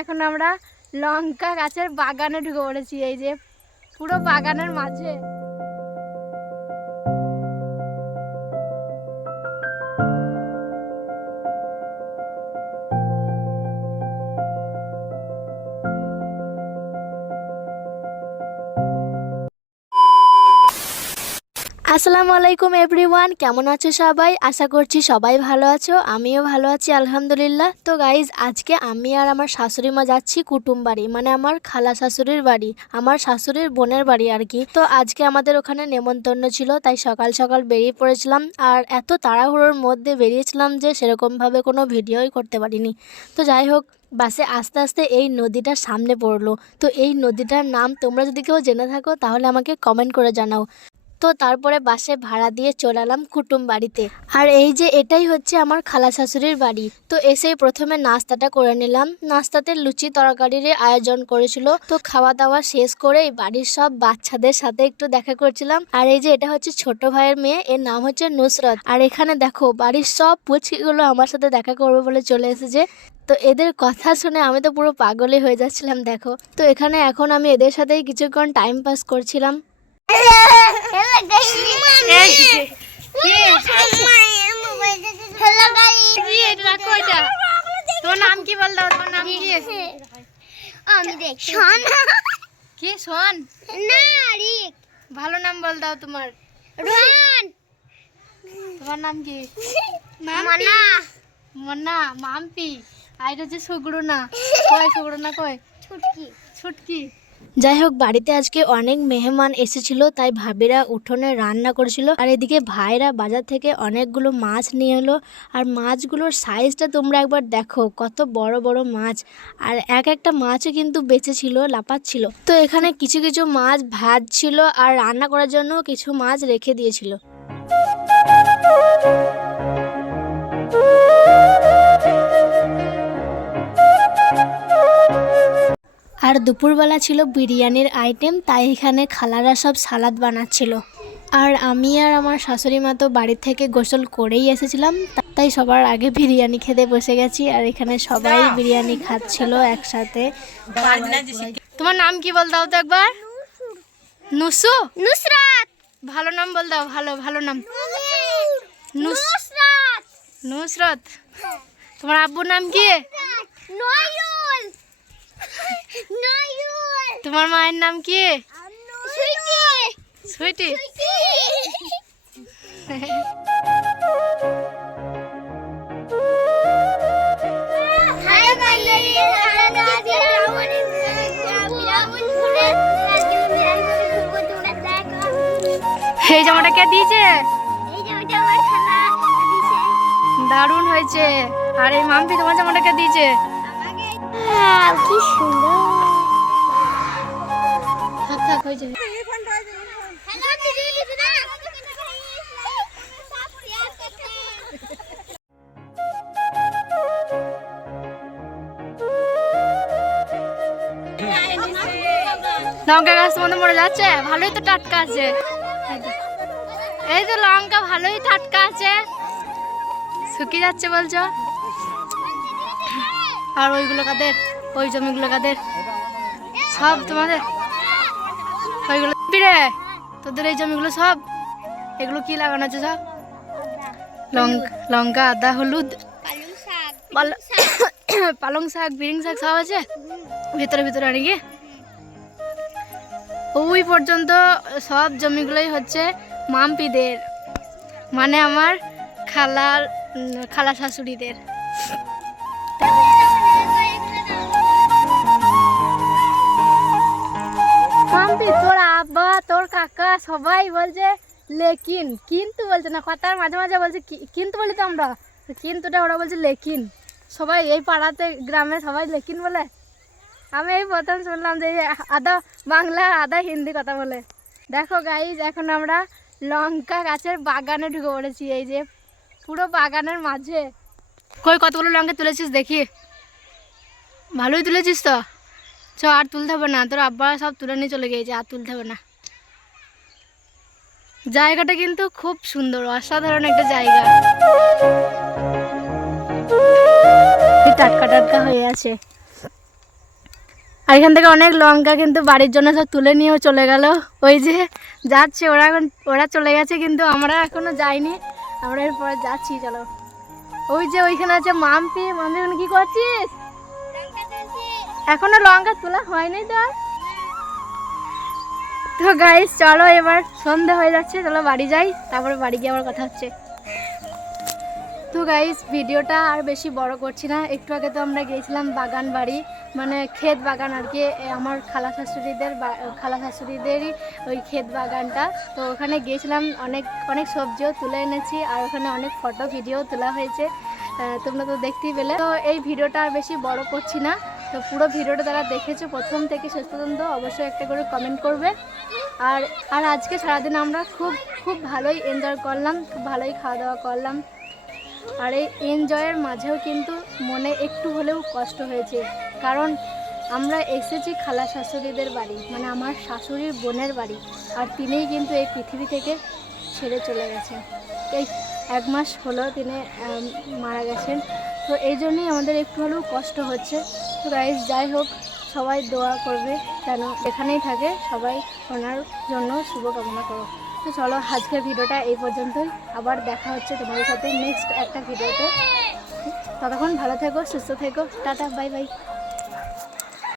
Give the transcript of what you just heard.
এখন আমরা লঙ্কা গাছের বাগানে ঢুকে পড়েছি, এই যে পুরো বাগানের মাঝে। আসসালামু আলাইকুম এভরিওয়ান, কেমন আছো সবাই? আশা করছি সবাই ভালো আছো, আমিও ভালো আছি আলহামদুলিল্লাহ। তো গাইজ, আজকে আমি আর আমার শাশুড়ি মা যাচ্ছি কুটুম বাড়ি, মানে আমার খালা শাশুড়ির বাড়ি, আমার শাশুড়ির বোনের বাড়ি আর কি। তো আজকে আমাদের ওখানে নেমন্তন্ন ছিল, তাই সকাল সকাল বেরিয়ে পড়েছিলাম। আর এত তাড়াহুড়োর মধ্যে বেরিয়েছিলাম যে সেরকমভাবে কোনো ভিডিওই করতে পারিনি। তো যাই হোক, বাসে আস্তে আস্তে এই নদীটার সামনে পড়লো। তো এই নদীটার নাম তোমরা যদি কেউ জেনে থাকো তাহলে আমাকে কমেন্ট করে জানাও। তো তারপরে বাসে ভাড়া দিয়ে চলে এলাম কুটুম বাড়িতে। আর এই যে এটাই হচ্ছে আমার খালা শাশুড়ির বাড়ি। তো এসেই প্রথমে নাস্তাটা করে নিলাম। নাস্তাতে লুচি তরকারির আয়োজন করেছিল। তো খাওয়া দাওয়া শেষ করে বাড়ির সব বাচ্চাদের সাথে একটু দেখা করছিলাম। আর এই যে এটা হচ্ছে ছোট ভাইয়ের মেয়ে, এর নাম হচ্ছে নুসরত। আর এখানে দেখো বাড়ির সব পুচকিগুলো আমার সাথে দেখা করবে বলে চলে এসেছে। তো এদের কথা শুনে আমি তো পুরো পাগলই হয়ে যাচ্ছিলাম দেখো। তো এখানে এখন আমি এদের সাথেই কিছুক্ষণ টাইম পাস করছিলাম। তোর নাম কি বল দাও, তোমার নাম কি? কি শোন না, ভালো নাম বল দাও তোমার। তোমার নাম কি? মন্না। মাম্পি। আর হচ্ছে সুগড়ু না, কয় সুগড়ু না, কয় ছুটকি। যাই হোক, বাড়িতে আজকে অনেক মেহমান এসেছিল, তাই ভাবিরা উঠোনে রান্না করেছিল। আর এদিকে ভাইরা বাজার থেকে অনেকগুলো মাছ নিয়ে এলো। আর মাছগুলোর সাইজটা তোমরা একবার দেখো, কত বড় বড় মাছ। আর এক একটা মাছও কিন্তু বেঁচে ছিল, লাপাচ্ছিল। তো এখানে কিছু কিছু মাছ ভাজছিল, আর রান্না করার জন্য কিছু মাছ রেখে দিয়েছিল। আর দুপুরবেলা ছিল বিরিয়ানির আইটেম, তাই এখানে খালারা সব সালাদ বানাচ্ছিল। আর আমি আর আমার শাশুড়ি মা তো বাড়ি থেকে গোসল করেই এসেছিলাম, তাই সবার আগে বিরিয়ানি খেতে বসে গেছি। আর এখানে সবাই বিরিয়ানি খাচ্ছিল একসাথে। তোমার নাম কি বল দাও তো একবার। নুসরাত। ভালো নাম বল দাও, ভালো ভালো নাম। নুসরাত। তোমার আব্বুর নাম কি? তোমার মায়ের নাম কি? সুইটি। এই জামাটা কে দিয়েছে? দারুণ হয়েছে। আর এই মাম্পি, তোমার জামাটা কে দিয়েছে? কি সুন্দর। থাক হয়ে যাবে। লঙ্কা গাছ তোমাদের মরে যাচ্ছে? ভালোই তো টাটকা আছে। এই তো লঙ্কা ভালোই টাটকা আছে, শুকিয়ে যাচ্ছে বলছো? আর ওইগুলো কাদের? ওই জমিগুলো কাদের? সব তোমাদের? ওইগুলো রে, তোদের এই জমিগুলো সব? এগুলো কি লাগানো আছে সব? লঙ্কা, আদা, হলুদ, পালং শাক, বিরিং শাক সব আছে ভিতরে ভিতরে নাকি? ওই পর্যন্ত সব জমিগুলোই হচ্ছে মাম্পিদের, মানে আমার খালা শাশুড়িদের। মাম্পি, তোর আব্বা, তোর কাকা সবাই বলছে লেকিন, কিন্তু বলছে না, কথার মাঝে মাঝে বলছে কিন্তু বলি তো আমরা, কিন্তুটা ওরা বলছে লেকিন। সবাই এই পাড়াতে গ্রামে সবাই লেকিন বলে। আমি এই প্রথম শুনলাম যে আধা বাংলা আধা হিন্দি কথা বলে। দেখো গাইজ, এখন আমরা লঙ্কা গাছের বাগানে ঢুকে পড়েছি, এই যে পুরো বাগানের মাঝে। কই কতগুলো লঙ্কা তুলেছিস দেখি? ভালোই তুলেছিস তো, চ আর তুলতে হবে না, তোর আব্বা সব তুলে নিয়ে চলে গিয়েছে, আর তুলতে হবে না। জায়গাটা কিন্তু খুব সুন্দর, অসাধারণ একটা জায়গা, টাটকা টাটকা হয়ে আছে। আর এখান থেকে অনেক লঙ্কা কিন্তু বাড়ির জন্য সব তুলে নিয়েও চলে গেল। ওই যে যাচ্ছে ওরা, এখন ওরা চলে গেছে কিন্তু আমরা এখনো যাইনি, আমরা এরপরে যাচ্ছি। চলো, ওই যে ওইখানে আছে মাম্পি। মাম্পি এখন কি করছিস? এখনো লঙ্কা তোলা হয়নি তো। তো গাইস চলো, এবার সন্ধ্যা হয়ে যাচ্ছে, চলো বাড়ি যাই, তারপরে বাড়ি গিয়ে আবার কথা হচ্ছে। তো গাইস ভিডিওটা আর বেশি বড় করছি না। একটু আগে তো আমরা গিয়েছিলাম বাগান বাড়ি, মানে ক্ষেত বাগান আর কি, আমার খালা শাশুড়িদেরই ওই ক্ষেত বাগানটা। তো ওখানে গিয়েছিলাম, অনেক অনেক সবজিও তুলে এনেছি, আর ওখানে অনেক ফটো ভিডিও তোলা হয়েছে, তোমরা তো দেখতেই পেলে। তো এই ভিডিওটা আর বেশি বড় করছি না। তো পুরো ভিডিওটা যারা দেখেছো প্রথম থেকে শেষ পর্যন্ত অবশ্যই একটা করে কমেন্ট করবে। আর আর আজকে সারাদিন আমরা খুব ভালোই এনজয় করলাম, খুব ভালোই খাওয়া দাওয়া করলাম। আর এই এনজয়ের মাঝেও কিন্তু মনে একটু হলেও কষ্ট হয়েছে, কারণ আমরা এসেছি খালা শাশুড়িদের বাড়ি, মানে আমার শাশুড়ির বোনের বাড়ি, আর তিনিই কিন্তু এই পৃথিবী থেকে ছেড়ে চলে গেছেন। এই 1 মাস হলো তিনি মারা গেছেন। তো এই জন্যই আমাদের একটু হলেও কষ্ট হচ্ছে। তো গাইস যাই হোক, সবাই দোয়া করবে যেন এখানেই থাকে, সবাই ওনার জন্য শুভকামনা করো। তো চলো আজকের ভিডিওটা এই পর্যন্তই, আবার দেখা হচ্ছে তোমাদের সাথে নেক্সট একটা ভিডিওতে। ততক্ষণ ভালো থেকো, সুস্থ থেকো, টাটা, বাই বাই।